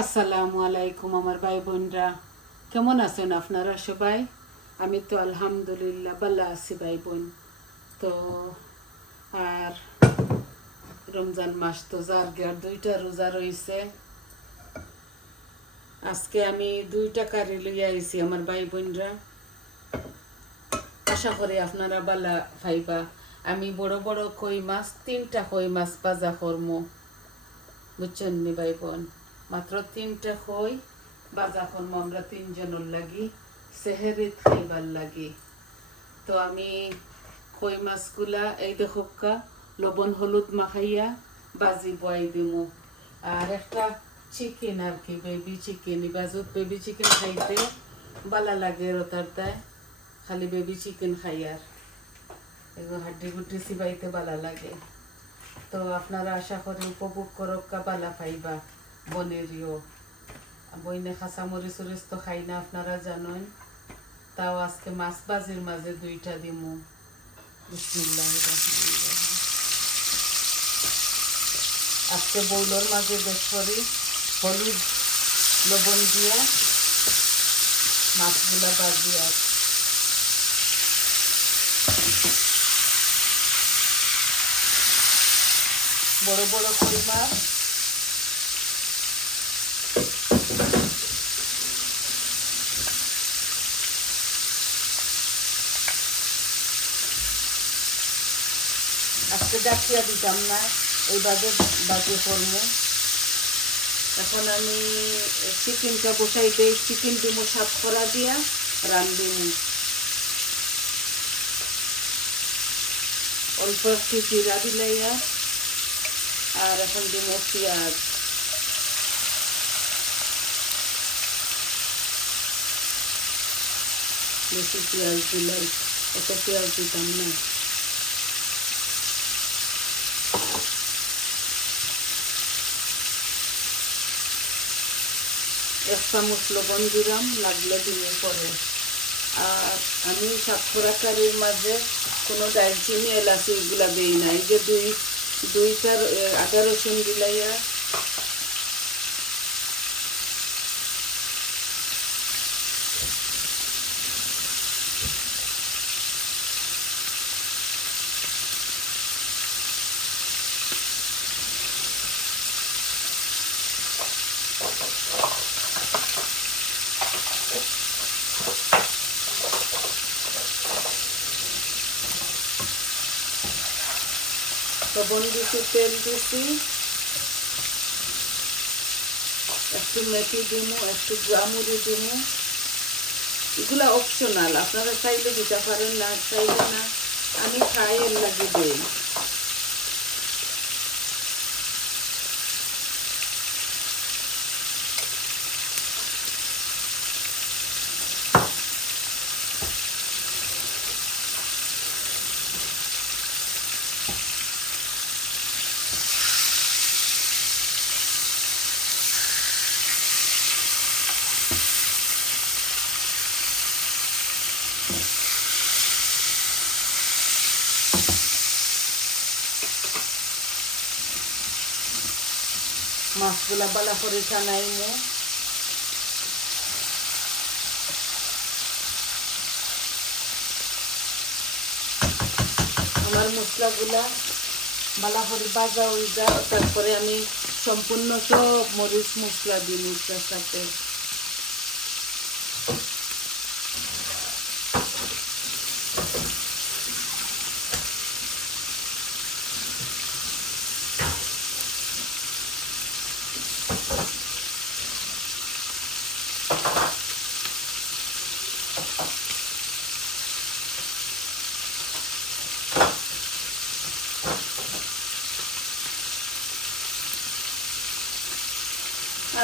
আসসালামু আলাইকুম আমার ভাই বোনরা, কেমন আছেন আপনারা সবাই? আমি তো আলহামদুলিল্লাহ ভালো আছি ভাই বোন। তো আর রমজান মাস তো যার গিয়ার 2টা রোজা রয়েছে। আজকে আমি 2টা কারি লইয়া আইছি আমার ভাই বোনরা, আশা করি আপনারা ভালো পাইবা। আমি বড় বড় কই মাছ 3টা কই মাছ ভাজা করমু, বুঝছেন নি ভাই বোন? মাত্র 3টা কই ভাজা করমু আমরা 3জনের লাগি, সেহেরিত খাইবার লাগি। তো আমি কই মাছগুলা এই দেখোকা লবণ হলুদ মাখাইয়া বাজি বয়াই দিমু। আর একটা চিকেন আর কি, বেবি চিকেন, বাজুত বেবি চিকেন খাইতে ভালো লাগে রতার তাই, খালি বেবি চিকেন খাই আর এগুলো হাড্ডি গুড্ডি চিবাইতে ভালো লাগে। তো আপনারা আশা করি উপভোগ করক্কা বালা পাইবা বনেরিও। বইনে খাঁচা মরিচ উরিচ তো খাই না আপনারা জানেন, তাও আজকে মাছ বাজির মাঝে 2টা দিমু। বিসমিল্লাহির রহমানির রহিম। আজকে বউলোর মাঝে বেশ করি হলুদ লবণ দিয়া মাছগুলা বাজি। আর বড় বড় কই মাছ আজকে ডাকিয়া দিতাম না, এইভাবে বাজি করবো। এখন আমি চিকেনটা বসাই দিই, চিকেন দিমু সাফ করা দিয়া রান্ধিমু। অল্প একটু জিরা দিলাইয়া, আর এখন দিমু পেঁয়াজ। বেশি পেঁয়াজ দিলাই, অত পেঁয়াজ দিতাম না। এক চামচ লবণ দিলাম, লাগলে দিয়ে পরে। আর আমি সাতক্ষরা কারির মাঝে কোনো দারচিনি এলাচি এগুলা দিই না। এই যে দুইটার আদা রসুন দিলাইয়া লবণ দিছি, তেল দিছি, একটু মেথি দিমু, একটু গুঁড়ামুড়ি দিমু। এগুলা অপশনাল, আপনারা চাইলে দিতে পারেন, না চাইলে না। আমি খাই এর লাগে দিই। মাছগুলা বালা করে টানাইমু। আমার মশলাগুলা বালা করে ভাজা হয়ে যায়, তারপরে আমি সম্পূর্ণ সব মরিচ মশলা দিই মশলার সাথে।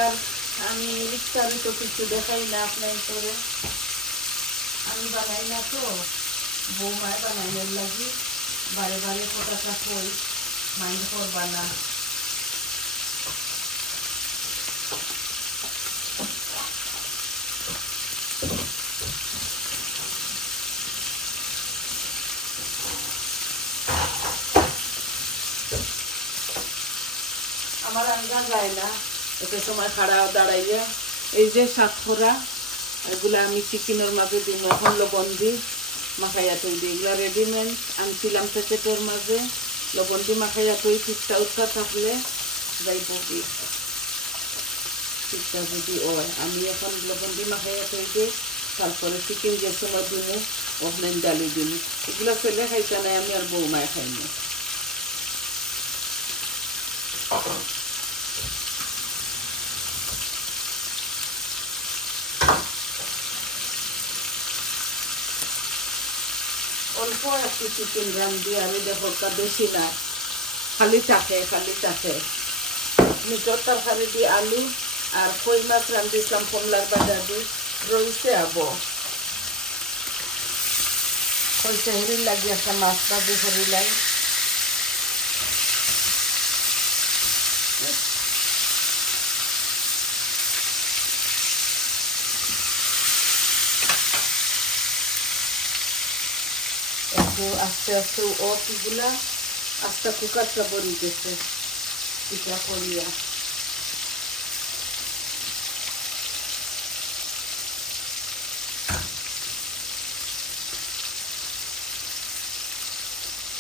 আর আমি ইফতারি তো কিছু দেখাই না আপনার করে, আমি বানাই না তো, বৌমায় বানাইনের লাগি বারে বারে কথাটা কই, মাইন্ড করবা না। আমার রান্না যায় না, একটা সময় খাড়া দাঁড়াইয়া এই যে সাতখরা এগুলো আমি চিকেনের মাঝে দিই, এখন লবণ দিই মাখাইয়া তৈ দিই। এগুলো রেডিমেড আনছিলাম প্যাকেটের মাঝে, লবণ দিয়ে মাখাইয়া তৈ ঠিকটা উৎসা থাকলে যাইব কি ঠিকটা যদি হয় আমি এখন লবণ দিয়ে মাখাইয়া তৈ দিই। তারপরে চিকেন যে সময় দিমু ওখানে ডালি দিমু। এগুলো ছেলে খাইতে নাই, আমি আর বৌমায় খাইনি। অল্প একটু চিকেন রান্ধি, আমি দেখো বেশি না, খালি থাকে মিটর তরকারি দিয়ে আলু আর কই মাছ রান্ধিছিলাম কমলার বাজার দিয়ে রইছে আবো কইতে হরি লাগি একটা মাছ বাজি হরি লাই। একটু আস্তে আস্তে ও কিগুলা আস্তে কুকারটা বড়ি গেছে এটা করিয়া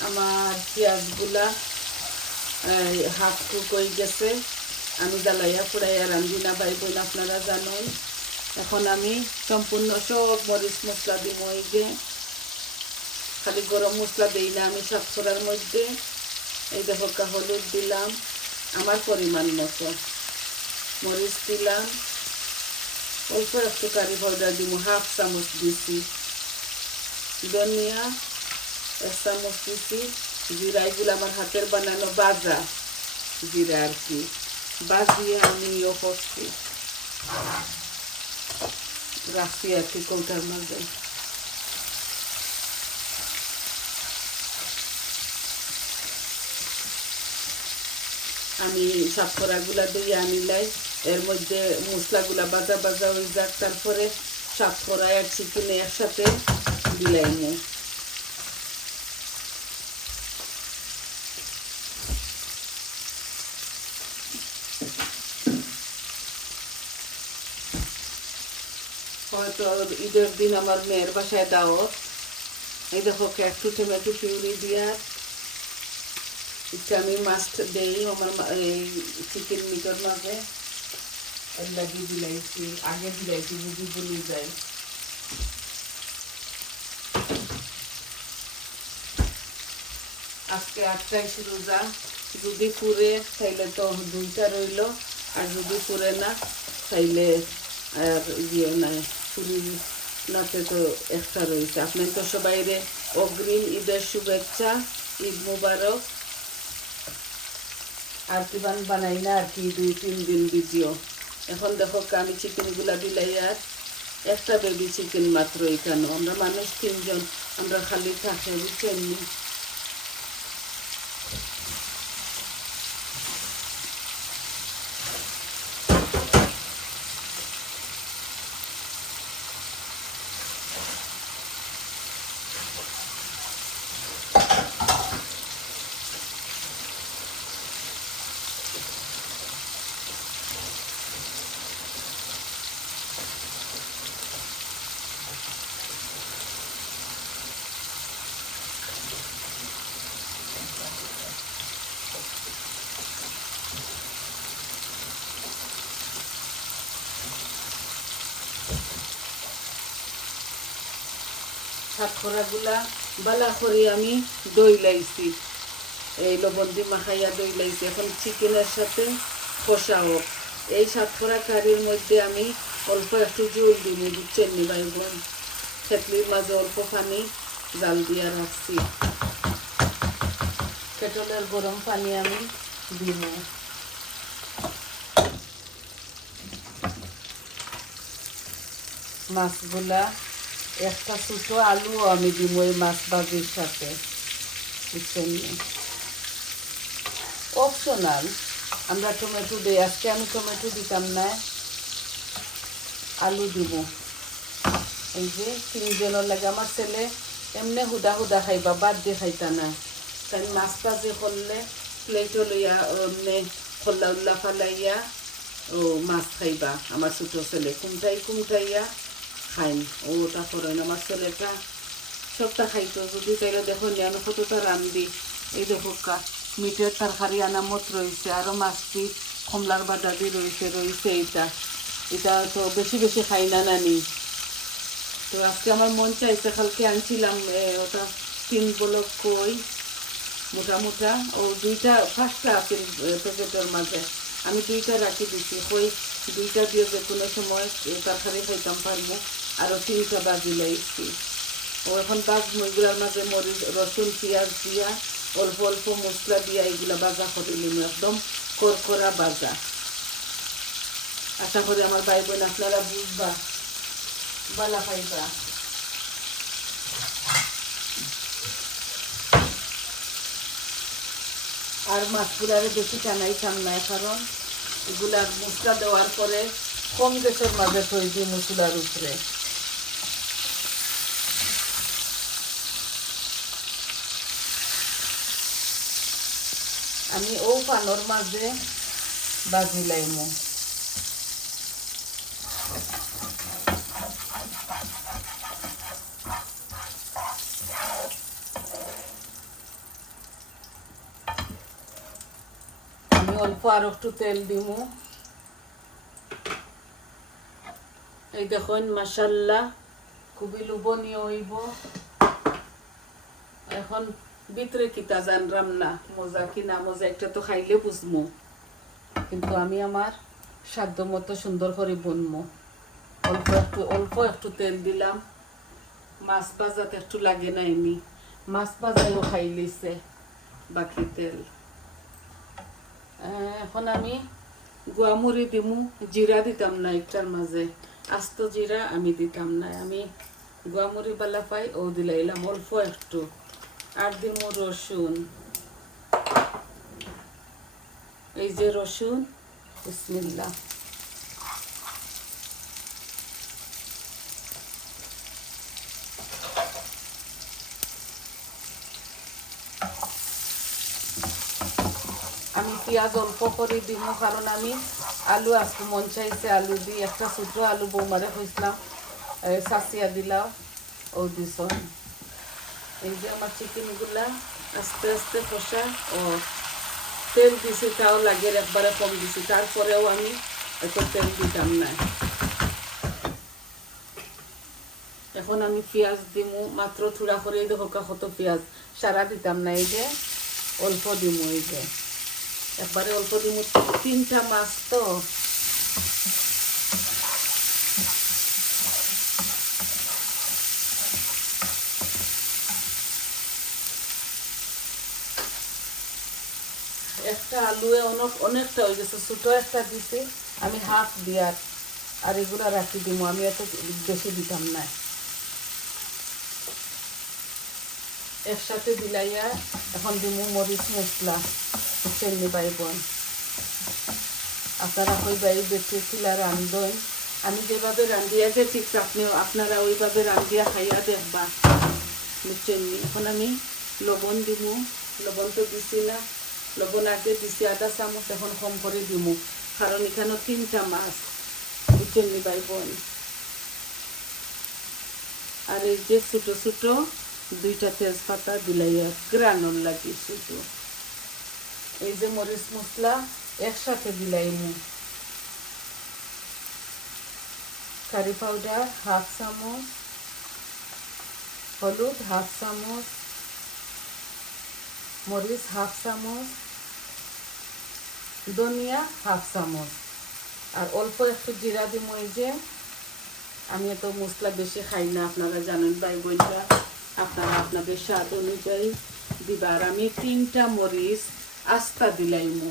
আমার পেঁয়াজগুলা হাফ কুক হয়ে গেছে। আমি জ্বালাইয়া পুড়াইয়া রান্ধি না ভাই বোন, আপনারা জানেন। এখন আমি সম্পূর্ণ সব মরিচ মশলা দিব, এই যে খালি গরম মশলা দিই না আমি সাতখরার মধ্যে। এই দেখো হলুদ দিলাম আমার পরিমাণ মতো, মরিচ দিলাম অল্প একটু কারি পাউডার দিব, হাফ চামচ দিছি ধনিয়া, 1 চামচ দিছি জিরা। এগুলো আমার হাতের বানানো বাজা জিরা আর কি, বাজিয়ে আমি ইয়ে করছি রাখছি আর কি কৌটার মাঝে। আমি সাতখরাগুলা দিয়ে আনিলাই, এর মধ্যে মশলাগুলা বাজা বাজা হয়ে যাক, তারপরে সাতখরা আর চিকেন একসাথে দিলাইমু। হয়তো ঈদের দিন আমার মেয়ের বাসায় দাওয়াত। এই দেখো একটু টমেটো পিউরি দিয়া এটা আমি মাছ দেই আমার এই চিকেন মিটর মাঝে লাগিয়ে দিলাইছি, আগে দিলাইছি যদি বলি যায়। আজকে 28 রোজা, যদি পুরে তাইলে তো 2টা রইল, আর যদি পুরে না তাইলে আর ইয়ে নাই, পুরি নাতে তো একটা রয়েছে। আপনার তো সবাই রে অগ্রিম ঈদের শুভেচ্ছা, ঈদ মুবারক। আর কি বানাই না আর কি 2-3 দিন ভিডিও। এখন দেখো আমি চিকেনগুলা দিলাই, আর একটা বেবি চিকেন মাত্র এখানে, আমরা মানুষ 3 জন, আমরা খালি থাকে বুঝছেন। সাতখরাগুলা বালা করে আমি দই লাইছি, এই লবণ দিয়ে মাখাইয়া দই লাইছি। এখন চিকেনের সাথে কষাও। এই সাতখরা কারির মধ্যে আমি অল্প একটু জল দিই, বুঝছেন নি ভাই বোন। খেতলির মাঝে অল্প পানি জাল দিয়া রাখছি, কেটলের গরম পানি আমি দিব। মাছগুলা একটা ছোটো আলু আমি দিব এই মাছ ভাজির সাথে, বুঝছেন, অপশনাল। আমরা টমেটো দিই, আজকে আমি টমেটো দিতাম না, আলু দিব। এই যে 3 জনের লাগে, আমার ছেলে এমনি হুদা হুদা খাইবা, বাদ দিয়ে খাইতা না। তাই মাছ ভাজি করলে প্লেটও লইয়া এমনি খোল্লা উল্লা ফালাইয়া ও মাছ খাইবা আমার ছোটো ছেলে কুমটাইয়া খাইন ও ওটা করেন আমার ছেলেটা সবটা খাইতো যদি চাইলে দেখো আমি কতটা রান্ধি এই দেখো মিটের তরকারি আনা মত রয়েছে আরও মাছটি কমলার বাদা দিয়ে রয়েছে এটা তো বেশি বেশি খাই না নানি তো আজকে আমার মন চাইছে কালকে আনছিলাম ওটা 3 বলক কই মোটা ও 2টা 5টা আছে প্যাকেটের মাঝে আমি 2টা রাখি দিচ্ছি কই 2টা দিয়ে যে কোনো সময় তরকারি খাইতাম পারবো আরও 3টা বাজি লাইছি ও এখন এগুলোর মাঝে মরিচ রসুন পেঁয়াজ দিয়া অল্প অল্প মশলা দিয়া এগুলা বাজা করে নিলাম একদম করকরা বাজা আশা করি আমার ভাই বোন আপনারা বুঝবা বালা পাইবা আর মাছগুলারে বেশি টানাইতাম না কারণ এগুলার মশলা দেওয়ার পরে কম গ্যাসের মাঝে তৈরি মশলার উপরে আমি ও পানোর মাঝে বাজি লাইমু আমি অল্প আর একটু তেল দিমু এই দেখুন মাশাআল্লাহ খুবই লোভনীয় হইব এখন ভিতরে কিতা জানরাম না মজা কি না মজা একটা তো খাইলে বুঝমু কিন্তু আমি আমার সাধ্য মতো সুন্দর করে বনমু অল্প একটু তেল দিলাম মাছ ভাজাতে একটু লাগে নাইনি মাছ ভাজাইও খাই লিছে বাকি তেল এখন আমি গুয়ামুড়ি দিমু জিরা দিতাম না একটার মাঝে আস্ত জিরা আমি দিতাম না আমি গুয়ামুড়ি বালা পাই ও দিলাইলাম অল্প একটু আর দিমু রসুন এই যে রসুন বিসমিল্লাহ আমি পেঁয়াজ অল্প করে দিব কারণ আমি আলু আজকে মন চাইছে আলু দিয়ে একটা ছোট আলু বৌমারে হয়েছিলাম সাসিয়া দিলাম ও দিস এই যে আমার চিকেনগুলা আস্তে আস্তে কষা ও তেল দিছি তাও লাগে একবারে কম দিছি তারপরেও আমি এত তেল দিতাম না এখন আমি পেঁয়াজ দিমু মাত্র থোড়া করে দেখো কত পেঁয়াজ সারা দিতাম না এই যে অল্প দিমু এই যে একবারে অল্প দিমু 3টা মাছ তো একটা আলুয়ে অনেকটা হয়ে গেছে ছোট একটা দিছি আমি হাফ দিয়ার আর এগুলা রাখি দিমু আমি এত বেশি দিতাম না একসাথে দিলাইয়া এখন দিমু মরিচ মশলা চেনি পাইবন আপনারা কইবা এই বেশি তুলা রান্ধন আমি যেভাবে রান্ধিয়া যে ঠিক আপনারা ওইভাবে রান্ধিয়া খাইয়া দেখবা বুঝছেন এখন আমি লবণ দিমু লবণ তো দিছি না লবণ আগে দিছি আধা চামচ এখন কম করে দিমু কারণ এখানে 3টা মাছ বুঝছেন পাইবন আর এই যে ছোট ছোট 2টা তেজপাতা দিলাইয়া গ্রানোর লাগি শুধু এই যে মরিচ মশলা একসাথে দিলাইমু কারি পাউডার হাফ চামচ হলুদ হাফ চামচ মরিচ হাফ চামচ ধনিয়া হাফ চামচ আর অল্প একটু জিরা দিমু এই যে আমি এত মশলা বেশি খাই না আপনারা জানেন ভাই বোনরা আপনারা আপনাদের স্বাদ অনুযায়ী দিবা আর আমি 3টা মরিচ আস্তা দিলাইমু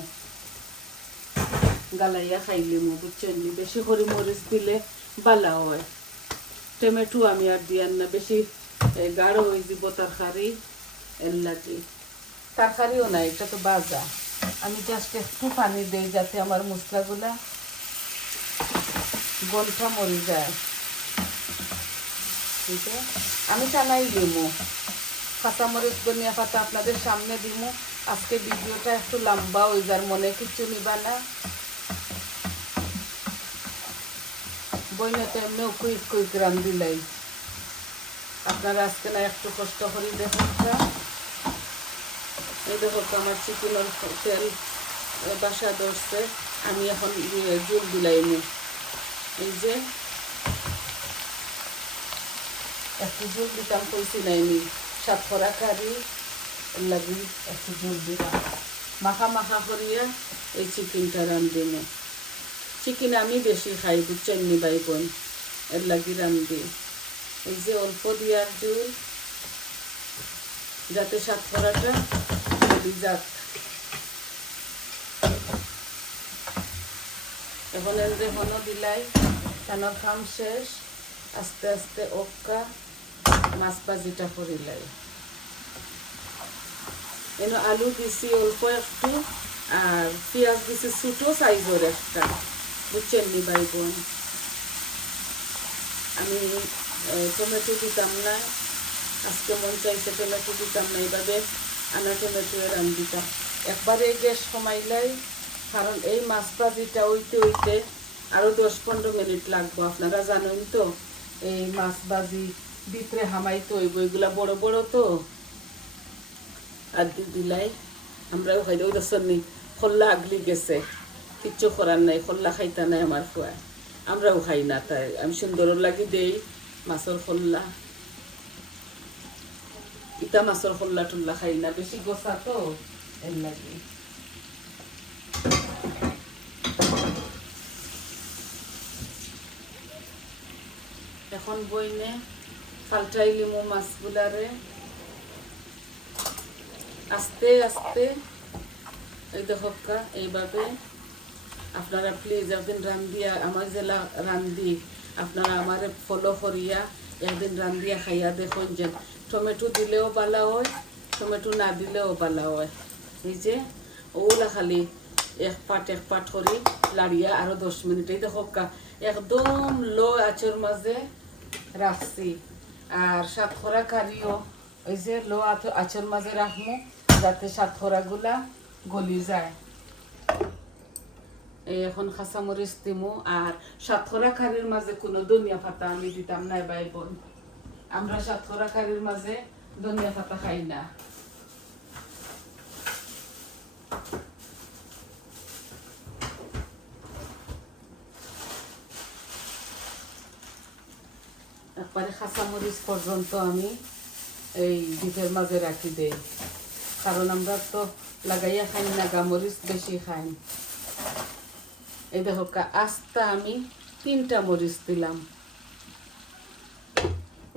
গালাইয়া খাইলিমু বুঝছেন বেশি করে মরিচ দিলে বালা হয় টমেটো আমি আর দিয়ার না বেশি গাঢ় হয়ে যাব তরকারি এর লাগে তরকারিও না এটা তো বাজা আমি জাস্ট একটু পানি দেই যাতে আমার মশলাগুলা গলটা মরে যায় ঠিক আছে আমি টানাই দিমু কাঁচামরিচ ধনিয়া পাতা আপনাদের সামনে দিমু আজকে ভিডিওটা একটু লম্বা হয়ে যার মনে কিছু নিবা না বইনাতে এমনিও কুইক কুইক রান্ধিলাই আপনারা আজকে না একটু কষ্ট করি দেখুন। এই দেখো আমার চিকেনের তেল বাসা ধরছে, আমি এখন জল দিলাই নি। এই যে একটু জল দিতাম কইছি নাইনি, সাতকরা কারি লাগি একটু জল দিলাম, মাখা মাখা করিয়া এই চিকেনটা রান্ধিনে। চিকেন আমি বেশি খাই বুঝছেন নি ভাই বোন, এর লাগি রান্ধি। এই যে অল্প দিয়ার জল, যাতে সাতকরাটা যাক। এখন এখনো দিলাই, কানোর খাম শেষ, আস্তে আস্তে ওকা মাছ ভাজিটা করিলাই। এনে আলু দিছি অল্প একটু, আর পেঁয়াজ দিছি ছোটো সাইজের একটা, বুঝছেন নি ভাই বোন। আমি টমেটো দিতাম না, আজকে মন চাইছে টমেটো দিতাম না, এইভাবে আনা টমেটো রান্ধিতাম। একবারে গ্যাস কমাইলাই, কারণ এই মাছ ভাজিটা হইতে হইতে আরও 10-15 মিনিট লাগবো। আপনারা জানেন তো এই মাছ ভাজি ভিতরে হামাইতে হইব, এগুলা বড় বড় তো। আর দিলাই আমরাও খাই ওই দশনি খোল্লা আগলি গেছে, কিচ্ছু করার নাই, খোল্লা খাইতা নাই আমার খুয়ায়, আমরাও খাই না। তাই আমি সুন্দর লাগি দেই মাছের খোল্লা, ইটা মাছের খোল্লা টুল্লা খাই না, বেশি গোসা তো এর লাগে। এখন বইনে পাল্টাই লিমু মাছগুলারে আস্তে আস্তে। এই দেখো এইভাবে আপনারা প্লিজ একদিন রান্ধিয়া, আমার জেলা রান্ধি, আপনারা আমার ফলো করিয়া একদিন রান্ধিয়া খাইয়া দেখুন যে টমেটো দিলেও ভালো হয়, টমেটো না দিলেও ভালো হয়। এই যে ওলা খালি এক পাট করি লাড়িয়া আরও 10 মিনিট। এই দেখো একদম লো আঁচের মাঝে রাখছি। আর সাতকরা কারিও ওই যে লো আঁচের মাঝে রাখবো, যাতে সাতকরাগুলা গলি যায়। এই এখন কাঁচামরিচ দিমু। আর সাতকরা কারির মাঝে কোনো ধনিয়া পাতা আমি দিতাম না ভাই বোন, আমরা সাতকরা কারির মাঝে ধনিয়া পাতা খাই না। একবারে কাঁচামরিচ পর্যন্ত আমি এই ডিপের মাঝে রাখি দেই, কারণ আমরা তো লাগাইয়া খাই না, গামরিচ বেশি খাই। এই দেখো আস্তা আমি 3টা মরিচ দিলাম,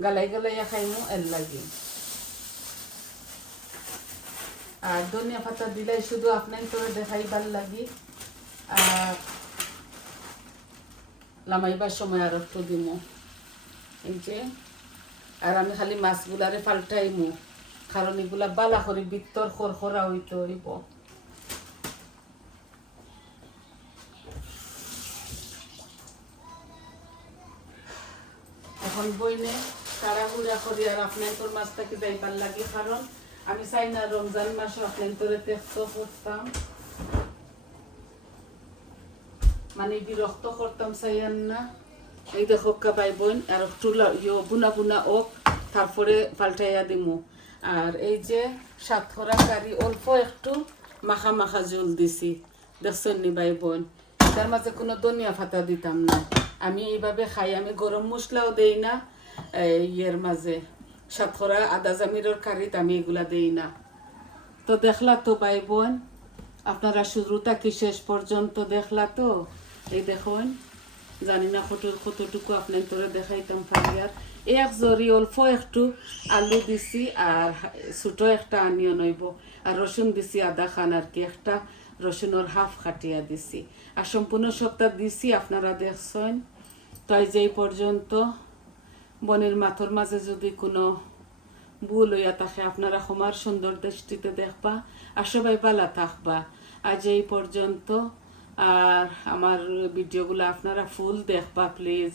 গালাই গালাইয়া খাইমু এর লাগে। আর ধনিয়া পাতা দিলাই শুধু আপনার তোরে দেখাইবার লাগি, আর লামাইবার সময় আর একটু দিমু। এই যে আর আমি খালি মাছগুলারে পাল্টাইমু, কারণ এগুলা বালা করে ভিতর খরখরা হইতে হইব। এখন বইনে তাড়াহুড়া করি আর আপনার তোর মাছটাকে যাইবার লাগে, কারণ আমি চাই না রমজান মাসে আপনার তোরে ত্যাক্ত করতাম, মানে বিরক্ত করতাম চাইয়ান না। এই দেখো ভাই বোন, আর একটু বুনা বুনা ওক, তারপরে পাল্টাইয়া দিমু। আর এই যে সাতকরা কারি অল্প একটু মাখা মাখা জল দিছি, দেখছেন নি ভাই বোন। তার মাঝে কোনো ধনিয়া পাতা দিতাম না, আমি এইভাবে খাই। আমি গরম মশলাও দেই না ইয়ের মাঝে, সাতকরা আদা জামিরের কারিত আমি এগুলা দেই না। তো দেখলা তো ভাই বোন, আপনারা শুরুটা কি শেষ পর্যন্ত দেখলা তো। এই দেখুন, জানি না কতটুকু আপনার তোরে দেখাইতাম পারি। আর এক জরি অল্প একটু আলু দিছি, আর ছোটো একটা আনিয়ন হইব, আর রসুন দিছি আধা খান, আর কি একটা রসুনের হাফ কাটিয়া দিছি, আর সম্পূর্ণ সবটা দিছি আপনারা দেখছেন। তাই যে পর্যন্ত বনের মাথর মাঝে যদি কোনো ভুল হইয়া থাকে আপনারা ক্ষমার সুন্দর দৃষ্টিতে দেখবা, আর সবাই ভালো থাকবা। আজ এই পর্যন্ত। আর আমার ভিডিওগুলো আপনারা ফুল দেখবা প্লিজ,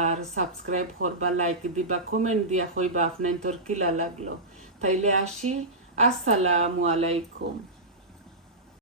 আর সাবস্ক্রাইব করবা, লাইক দিবা, কমেন্ট দিয়া কইবা আপনার তোর কিলা লাগলো। তাইলে আসি, আসসালামু আলাইকুম।